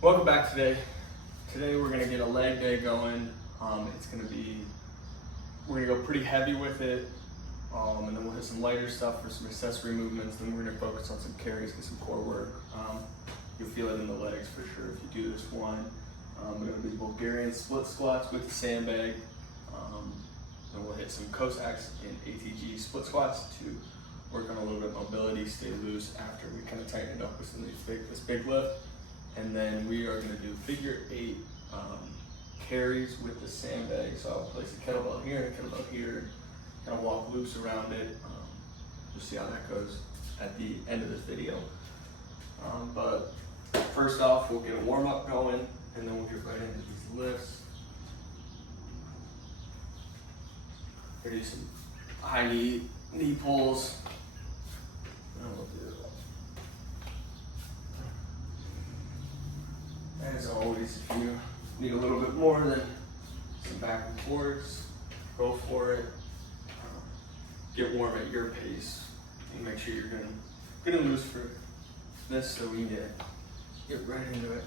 Welcome back today. Today we're gonna get a leg day going. We're gonna go pretty heavy with it, and then we'll hit some lighter stuff for some accessory movements. Then we're gonna focus on some carries, get some core work. You'll feel it in the legs for sure if you do this one. We're gonna do Bulgarian split squats with the sandbag. And we'll hit some Cossacks and ATG split squats to work on a little bit of mobility, stay loose after we kind of tighten it up with some of this big lift. And then we are going to do figure 8 carries with the sandbag. So I'll place a kettlebell here and a kettlebell here, kind of walk loops around it. We'll see how that goes at the end of this video. But first off, we'll get a warm up going, and then we'll get right into these lifts. We're going to do some high knee pulls. And we'll do, as always, if you need a little bit more than some back and forwards, go for it. Get warm at your pace and make sure you're gonna lose for this, so we can get right into it.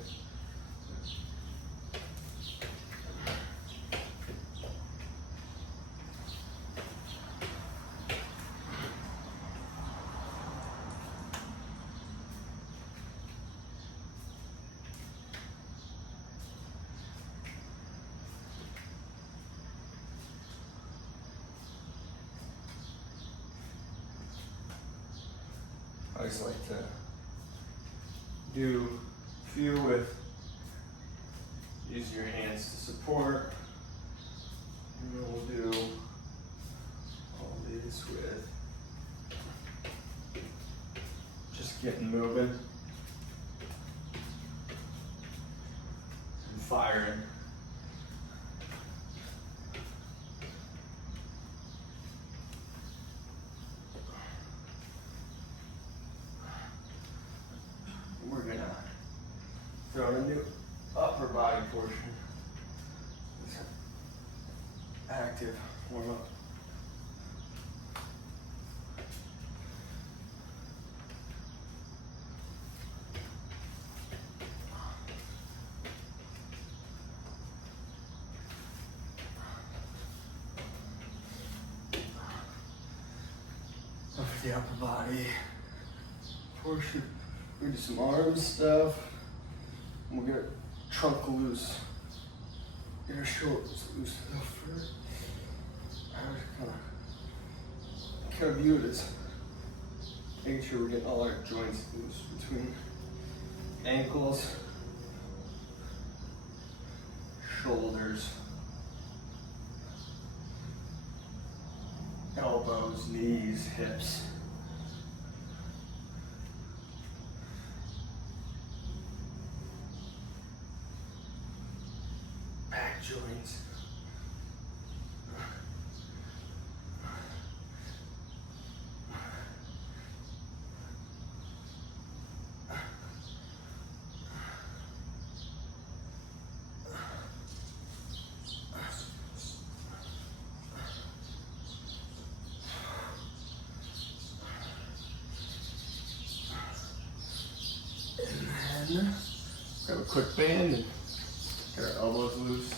I just like to do a few with use your hands to support, and then we'll do all these with just getting moving and firing. We're gonna throw in a new upper body portion. It's active warm up. So for the upper body portion, we do some arm stuff, and we'll get trunk loose, get our shoulders loose enough for it. I would kind of view it as making sure we're getting all our joints loose between ankles, shoulders, elbows, knees, hips. Joints. And then grab a quick band and get our elbows loose.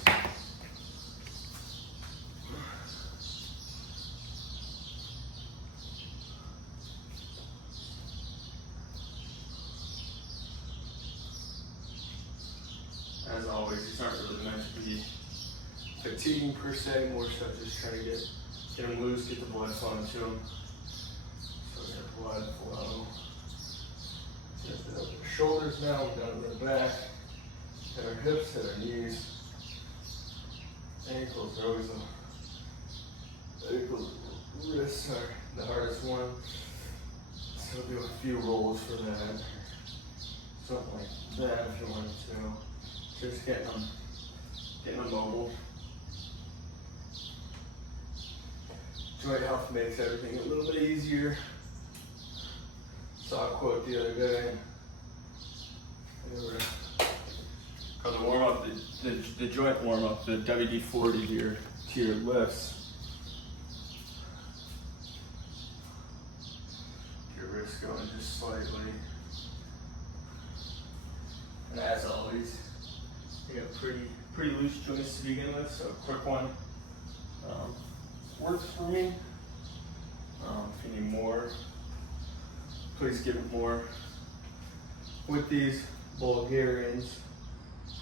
As always, these aren't really meant to be fatiguing per se, more so just trying to get them loose, get the blood flowing to them. So we get blood flow. Lift it up to the shoulders now, down to the back. Hit our hips, hit our knees. Ankles are always ankles, wrists are the hardest one. So we'll do a few rolls for that. Something like that if you want to. Just getting them mobile. Joint health makes everything a little bit easier. Saw a quote the other day. Called the warm up, the joint warm up, the WD-40 to your lifts. Your wrist going just slightly. And as always, these. They got pretty loose joints to begin with, so a quick one works for me. If you need more, please give it more. With these Bulgarians,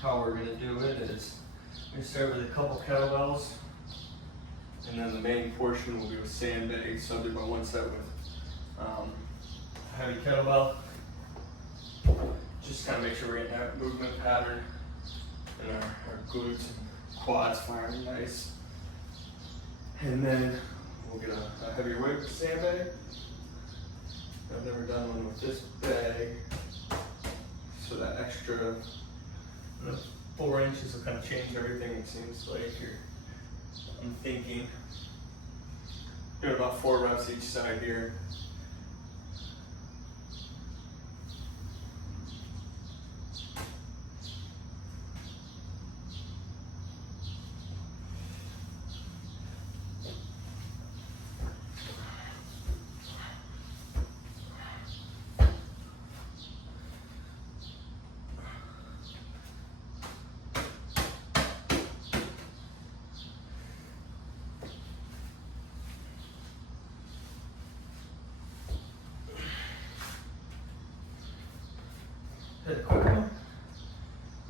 how we're gonna do it is we start with a couple kettlebells, and then the main portion will be with sandbags. So I'll do my one set with heavy kettlebell. Just kind of make sure we're getting that movement pattern and our glutes and quads firing nice. And then we'll get a heavier weight with sandbag. I've never done one with this bag, so that extra 4 inches will kind of change everything. It seems like I'm thinking doing about 4 reps each side here. Hit a quick one.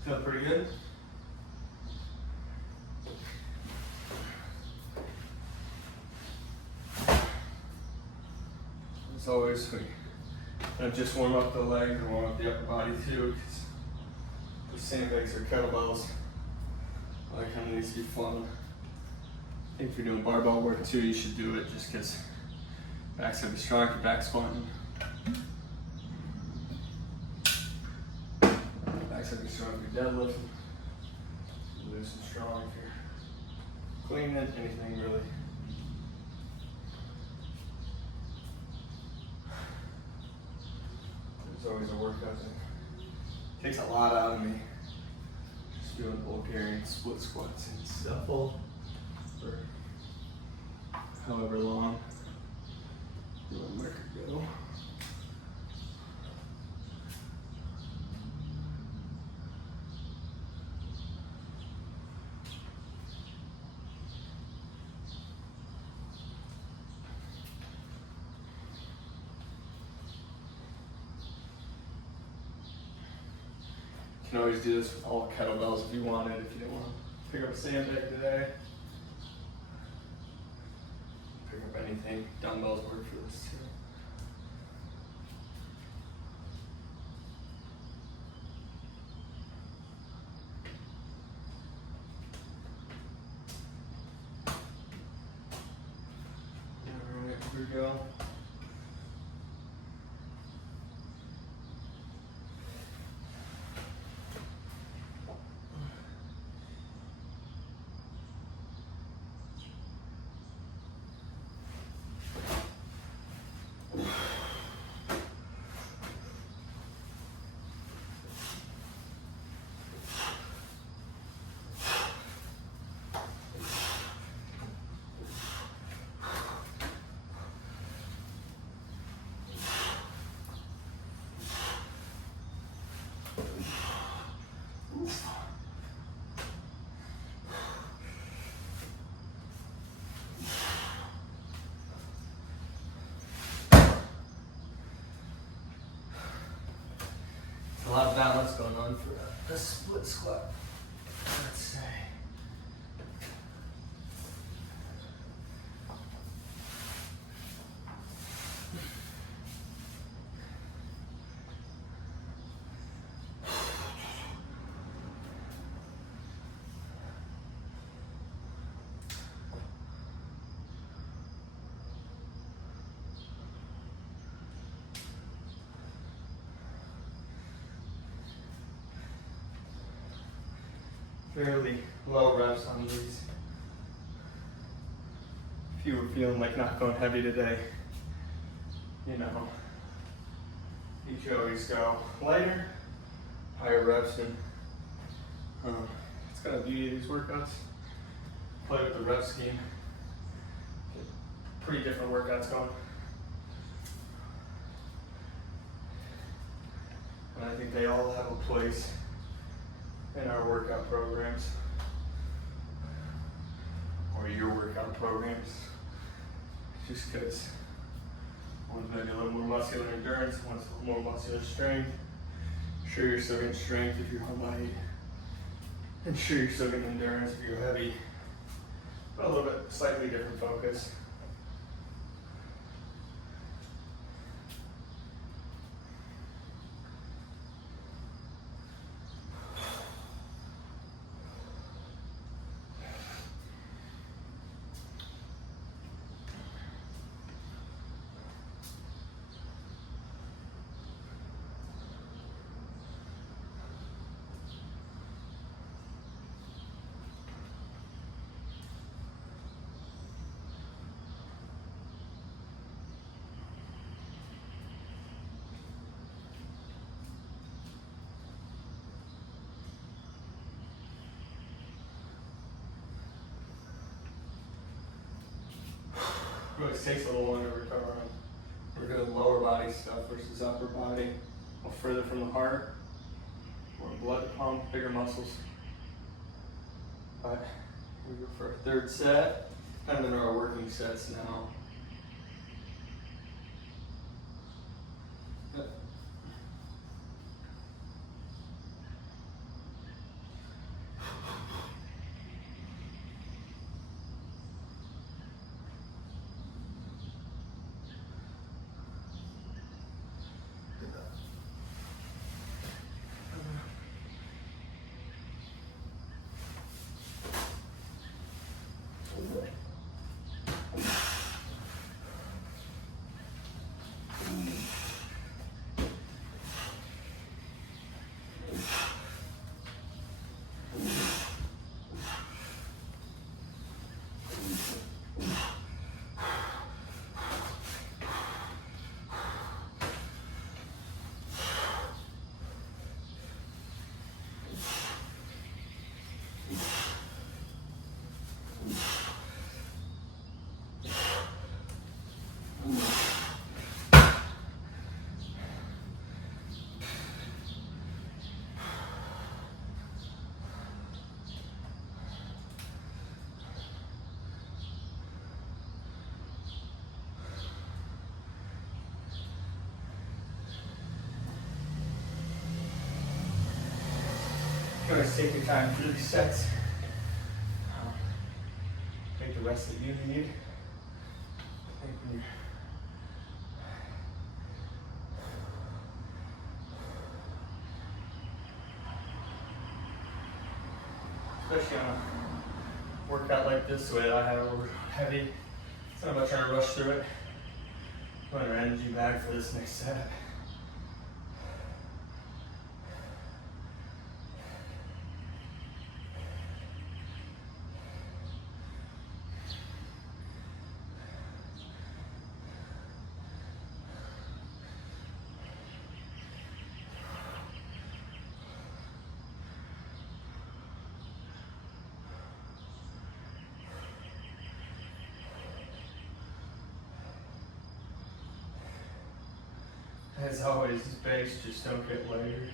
Feel pretty good. As always, we just warm up the legs and warm up the upper body too, because the sandbags or kettlebells, like kind of needs to be fun. I think if you're doing barbell work too, you should do it just because back's gonna be strong, your back's squatting. Back's gonna be strong if you're deadlifting. Loose and strong if you're cleaning it, anything really. There's always a workout that takes a lot out of me. Just doing Bulgarian split squats and shuffle for however long you want to let it go. You can always do this with all kettlebells if you wanted, if you didn't want to pick up a sandbag today. Pick up anything. Dumbbells work for this too. Alright, here we go. A lot of balance going on for a split squat, let's say. Fairly low reps on these. If you were feeling like not going heavy today, you know, you should always go lighter, higher reps, and it's kind of the beauty of these workouts. Play with the rep scheme. Get pretty different workouts going. And I think they all have a place in our workout programs, or your workout programs, just because one's maybe a little more muscular endurance, one's a little more muscular strength. Sure, you're still getting strength if you're light, and sure, you're still getting endurance if you're heavy, but a little bit slightly different focus. Really takes a little longer to recover on. We're doing lower body stuff versus upper body. A little further from the heart. More blood pump, bigger muscles. But we go for our third set. Kind of into our working sets now. Always take your time through these sets. Take the rest that you need. Especially on a workout like this, the way that I have it, we're heavy. It's not about trying to rush through it. Put our energy back for this next set. As always, these bags just don't get layered.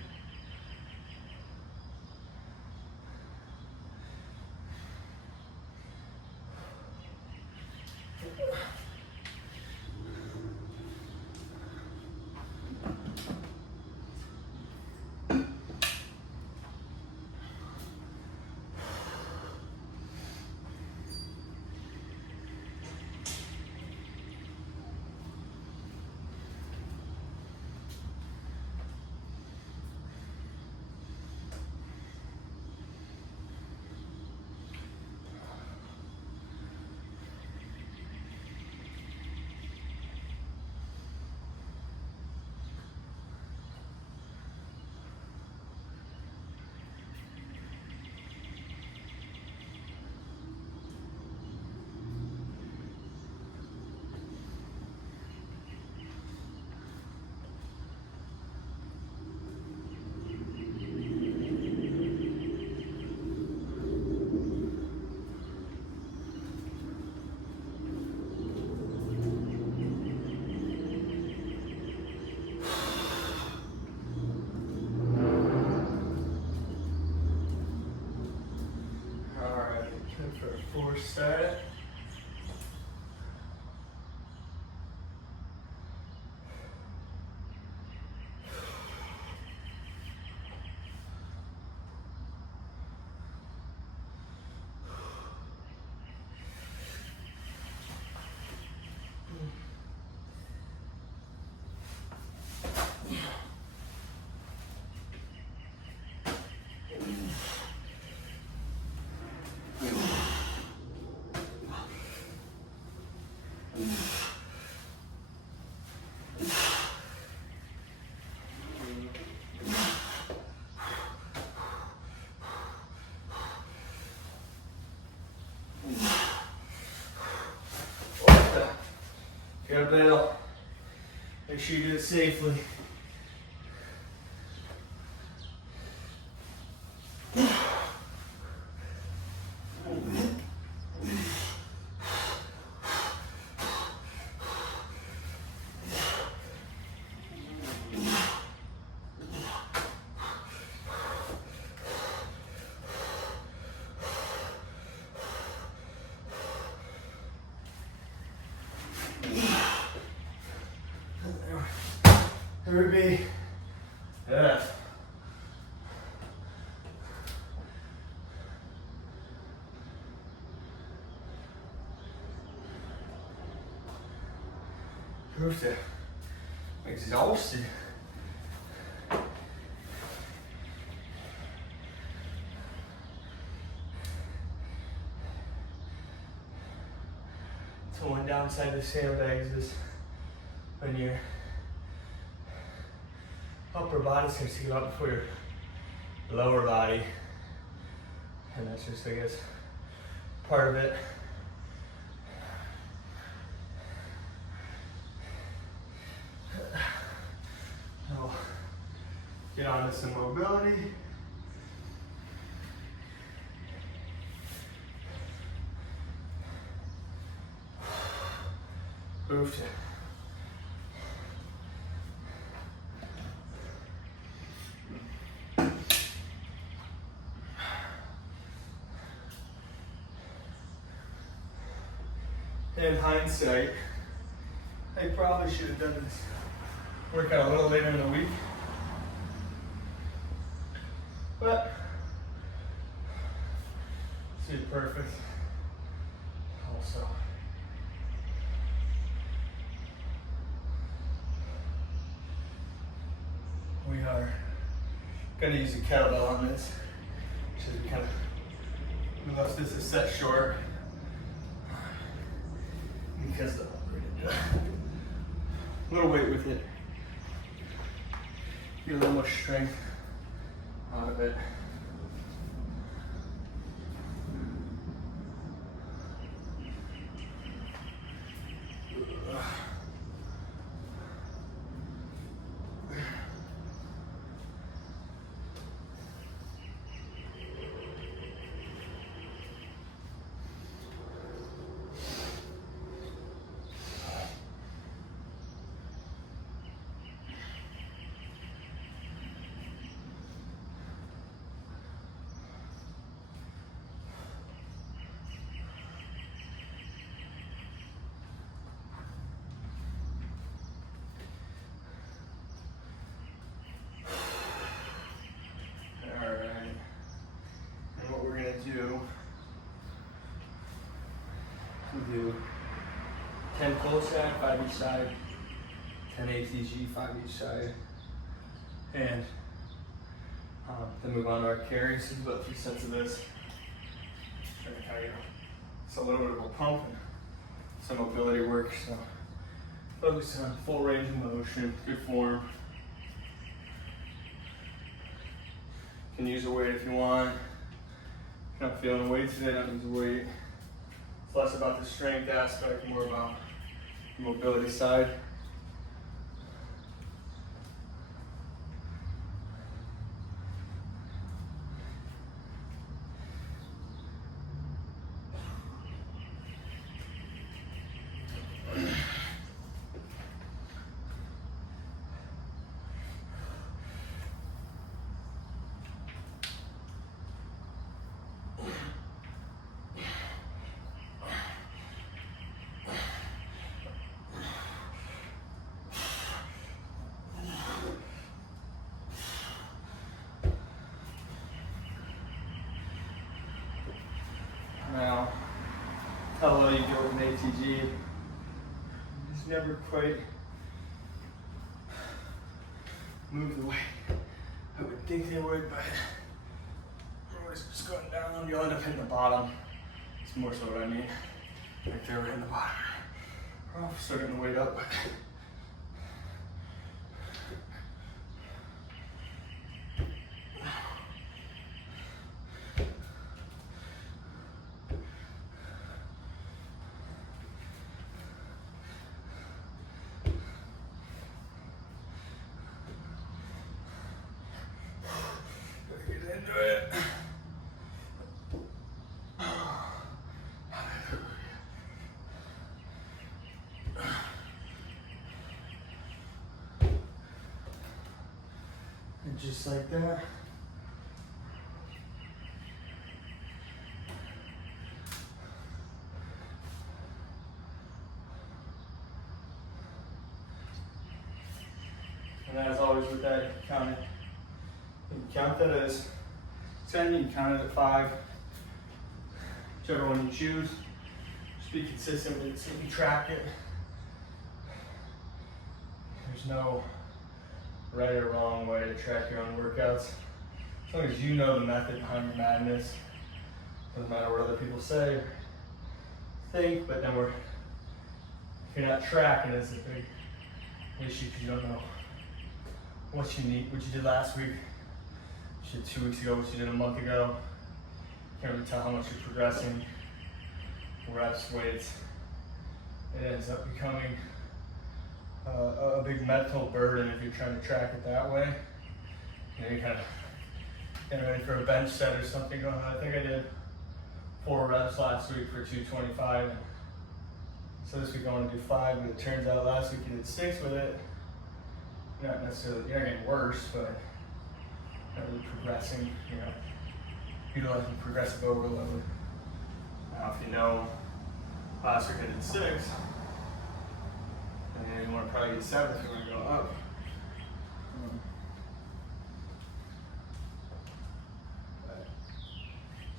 for a 4 set. Get a bail. Make sure you do it safely. Ruby. Yeah. Proof that I'm exhausted. So one downside of sandbags is when your upper body starts to give out before your lower body, and that's just, I guess, part of it. I'll get on to some mobility. Moved. In hindsight, I probably should have done this workout a little later in the week, but it's perfect also. We are going to use a kettlebell on this, so we kind of, unless this is set short, because we're gonna do a little weight with it, get a little more strength out of it. Do 10 Cossack, 5 each side, 10 ATG, 5 each side, and then move on to our carries. There's about 3 sets of this. It's a little bit of a pump and some mobility work, so focus on full range of motion, good form. You can use a weight if you want. If you're not feeling the weight today, don't use a weight. It's less about the strength aspect, more about the mobility side. ATG just never quite move the way I would think they would, but always just going down, you'll end up hitting the bottom. It's more so what I mean. Right there, we're in the bottom. We're still getting the weight up, but get into it. And just like that. And as always with that, you count it. You can count that as 10, you can count it at 5. Whichever one you choose. Just be consistent with it so you track it. There's no right or wrong way to track your own workouts. As long as you know the method behind your madness. Doesn't matter what other people say or think, but then if you're not tracking, it's a big issue because you don't know what you need, what you did last week, what you did 2 weeks ago, what you did a month ago. Can't really tell how much you're progressing. Reps, weights. It ends up becoming a big mental burden if you're trying to track it that way. You know, you kind of getting ready for a bench set or something going on. I think I did 4 reps last week for 225. So this week I want to do 5, but it turns out last week you did 6 with it. You're not getting worse, but not really progressing, you know, utilizing progressive overload. Now if you know last week I did 6, and then you want to probably get 7 if you want to go up.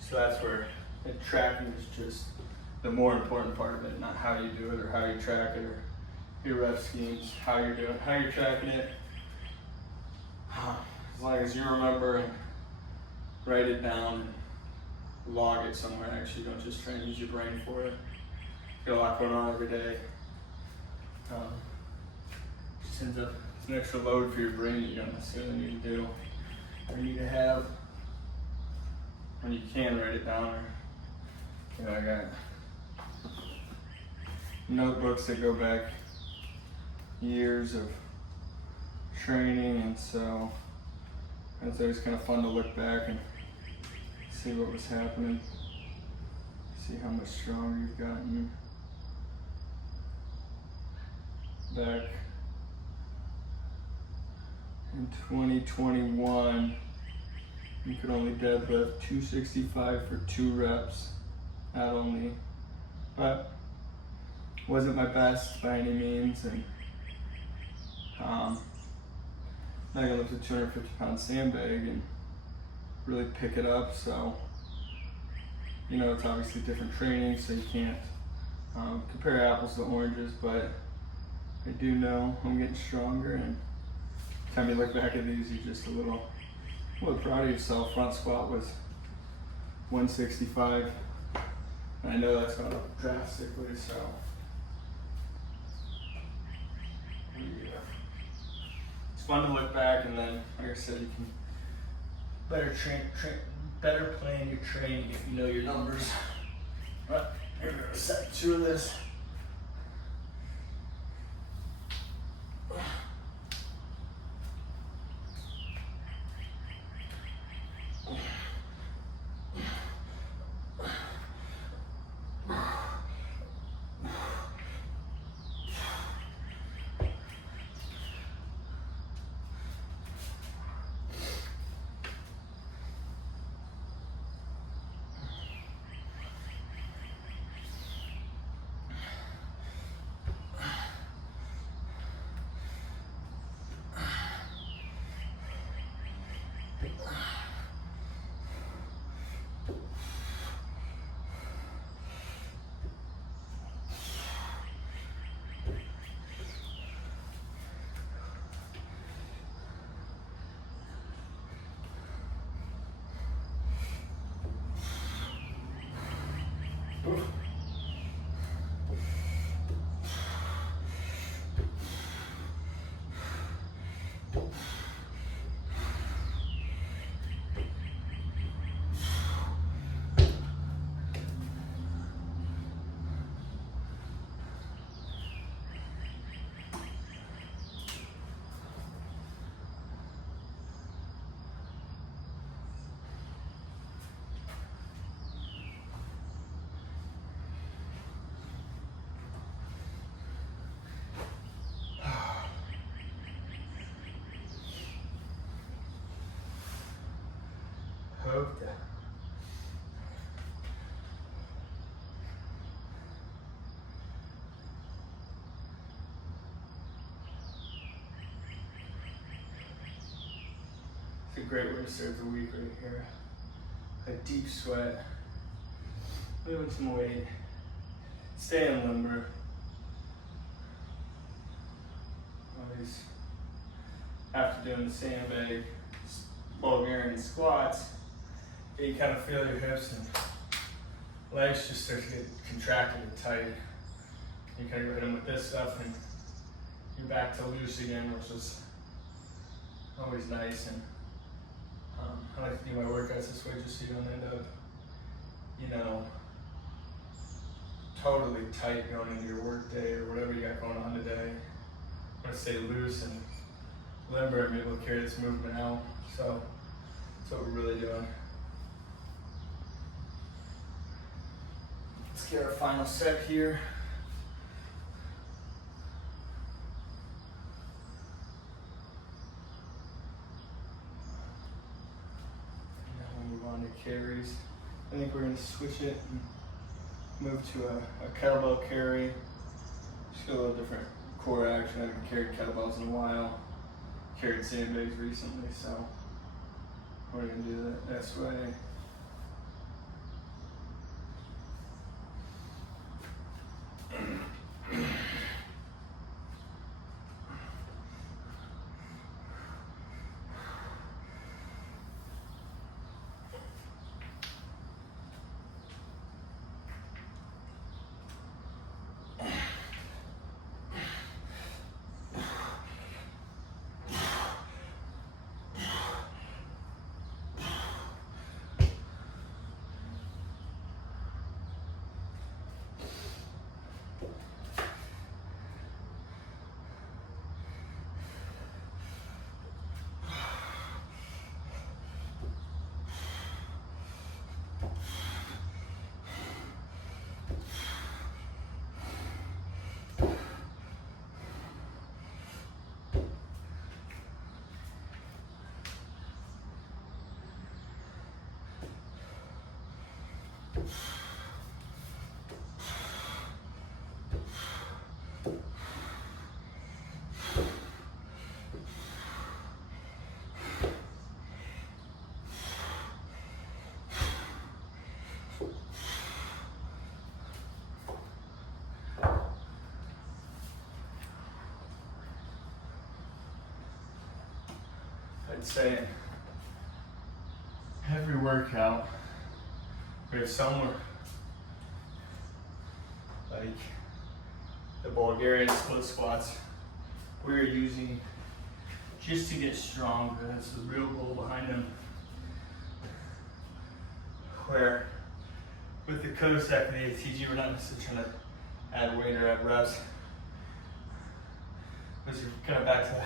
So that's where the tracking is just the more important part of it, not how you do it or how you track it or your rep schemes, how you're doing, how you're tracking it. As long as you remember and write it down and log it somewhere. Actually, don't just try and use your brain for it. Got a lot going on every day. Just ends up it's an extra load for your brain that you don't necessarily need to do or need to have. When you can write it down, or you know, I got notebooks that go back years of training, and so it's always kind of fun to look back and see what was happening, see how much stronger you've gotten. Back in 2021, you could only deadlift 265 for 2 reps, not only, but wasn't my best by any means, and I can lift a 250-pound sandbag and really pick it up. So, you know, it's obviously different training, so you can't compare apples to oranges, but I do know I'm getting stronger, and every time you look back at these, you're just a little proud of yourself. Front squat was 165, and I know that's gone up drastically, so yeah. It's fun to look back, and then, like I said, you can better plan your training if you know your numbers. All right, here we go, set 2 of this. hooked. It's a great way to start the week right here. A deep sweat, moving some weight, staying limber. Always, after doing the sandbag, Bulgarian squats, you kind of feel your hips and legs just start to get contracted and tight. You kind of go hit them with this stuff and you're back to loose again, which is always nice. And I like to do my workouts this way just so you don't end up, you know, totally tight going into your work day or whatever you got going on today. I want to stay loose and limber and be able to carry this movement out. So that's what we're really doing. Let's get our final set here. And now we'll move on to carries. I think we're going to switch it and move to a kettlebell carry. Just get a little different core action. I haven't carried kettlebells in a while. Carried sandbags recently, so we're going to do that this way. I'd say every workout, we have somewhere like the Bulgarian split squats we're using just to get stronger. That's the real goal behind them. Where with the Cossack and ATG, we're not necessarily trying to add weight or add reps. Because you're kind of back to the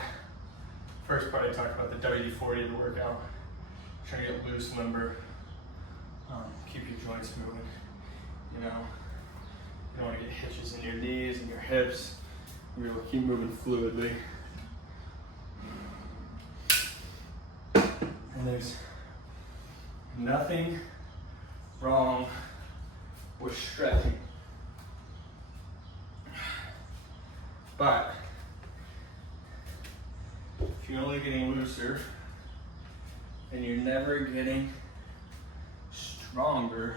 first part I talked about, the WD-40 of the workout. Trying to get loose, limber, keep your joints moving. You know, you don't want to get hitches in your knees and your hips. You're able to keep moving fluidly. And there's nothing wrong with stretching. But if you're only getting looser and you're never getting stronger,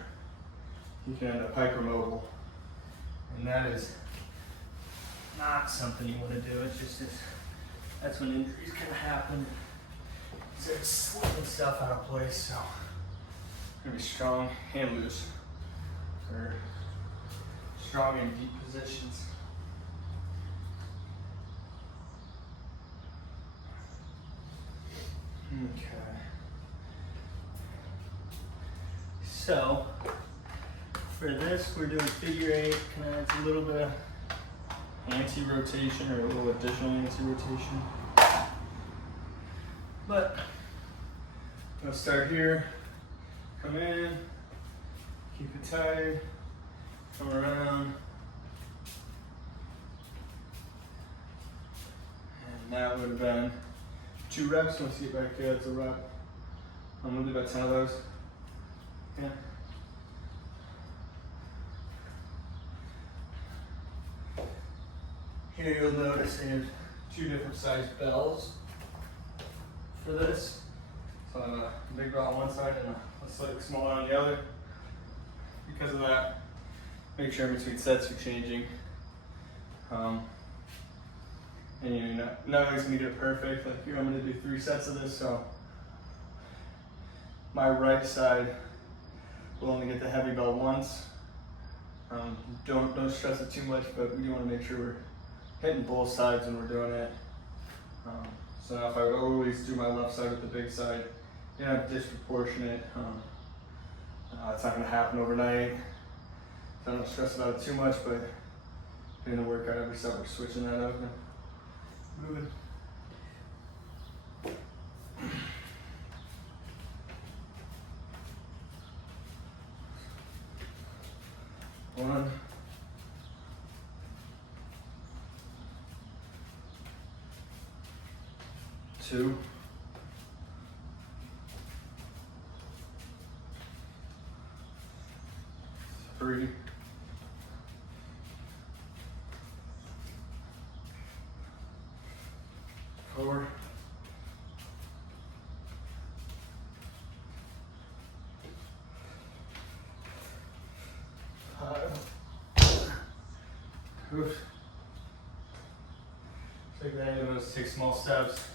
you can end up hypermobile. And that is not something you want to do. It's just that's when injuries can happen. So it's slipping stuff out of place. So you're gonna be strong and loose, or strong in deep positions. Okay. So for this, we're doing figure 8. Kind of adds a little bit of anti-rotation or a little additional anti-rotation. But I'm gonna start here. Come in, keep it tight, come around. And that would have been 2 reps. Once you get back here, it's a rep. I'm gonna do about 10 of those. Yeah. Here you'll notice they have 2 different sized bells for this. So a big bell on one side and a slightly smaller on the other. Because of that, make sure in between sets you're changing. And you're not always gonna get it perfect. Like here I'm gonna do 3 sets of this, so my right side will only get the heavy bell once. Don't stress it too much, but we do want to make sure we're hitting both sides when we're doing it. So now if I always do my left side with the big side, you know, disproportionate. It's not going to happen overnight. So I don't stress about it too much, but doing the workout every set, we're switching that up and moving. One. 2. 3. 4. 5. Oof. Take that in, let's take small steps.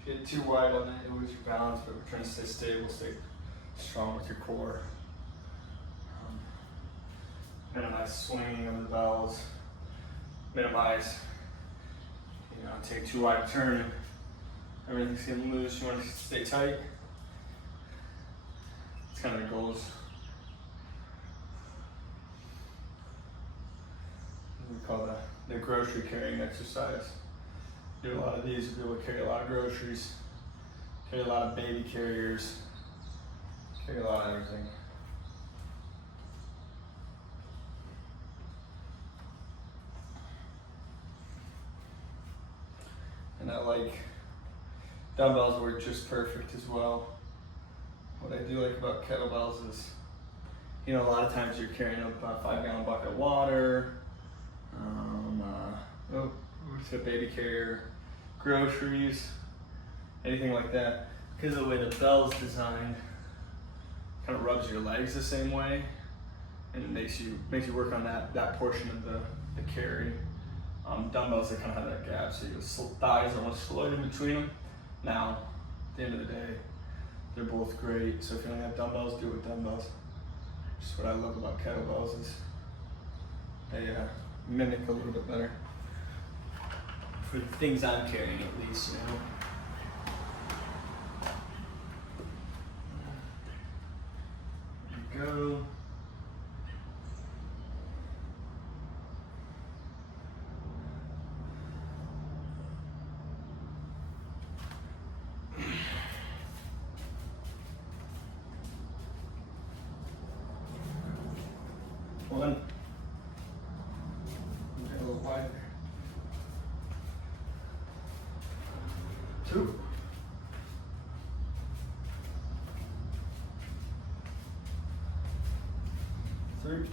If you get too wide on it, you lose your balance, but we're trying to stay stable, stay strong with your core. Minimize swinging of the bells. Minimize, take too wide a turn. Everything's getting loose. You want to stay tight. It's kind of the goals. We call the grocery carrying exercise. Do a lot of these. You'll be able to carry a lot of groceries, carry a lot of baby carriers, carry a lot of everything. And I like dumbbells work just perfect as well. What I do like about kettlebells is, a lot of times you're carrying up a 5-gallon bucket of water, a baby carrier, groceries, anything like that. Because of the way the bell's designed, kind of rubs your legs the same way, and it makes you work on that portion of the carry. Dumbbells, they kind of have that gap, so your thighs are almost slid in between them. Now, at the end of the day, they're both great. So if you only have dumbbells, do it with dumbbells. Just what I love about kettlebells is they mimic a little bit better for the things I'm carrying, at least. There you go. One. A little wider. 2. 3.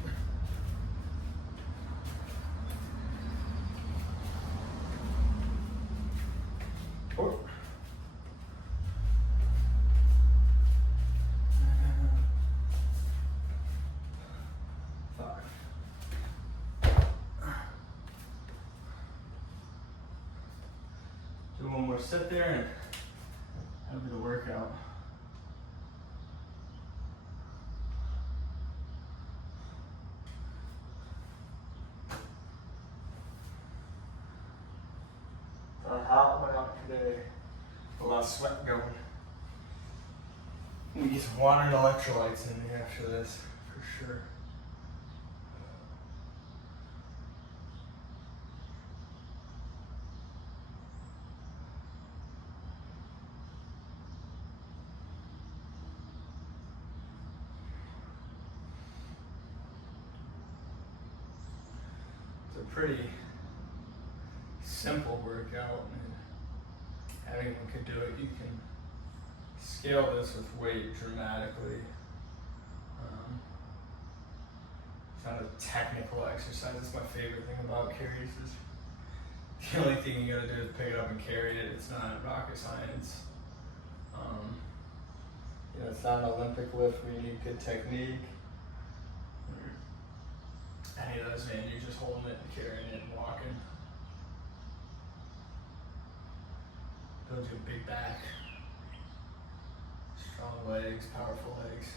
4. 5. Do one more set there and that'll be the workout. How am I out today? A lot of sweat going. We get some water and electrolytes in me after this, for sure. pretty simple workout, and anyone can do it. You can scale this with weight dramatically. It's not a technical exercise. That's my favorite thing about carries is the only thing you gotta do is pick it up and carry it. It's not rocket science. You know, it's not an Olympic lift where you need good technique. Any of those, man, you're just holding it and carrying it and walking. Builds you a big back, strong legs, powerful legs.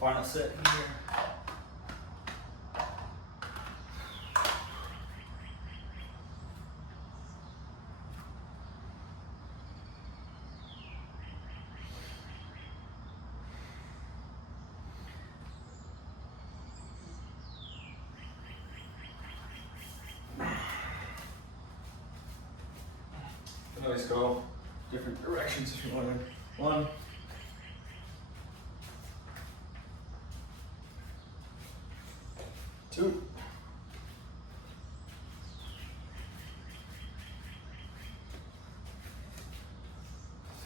Final set here. You can always go different directions if you want to. 1, 2,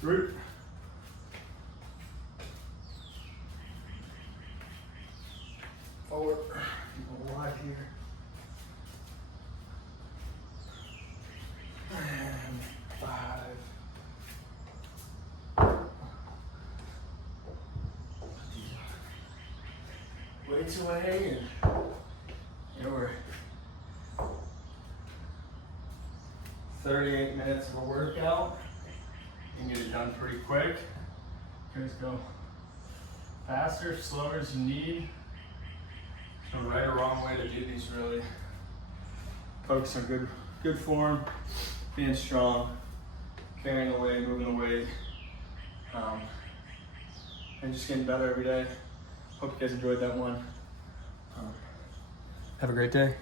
3, 4, keep alive here, and 5. Weights away, and we're 38 minutes of a workout. You can get it done pretty quick. You guys go faster, slower as you need. No right or wrong way to do these, really. Focus on good form, being strong, carrying the weight, moving the weight, and just getting better every day. Hope you guys enjoyed that one. Have a great day.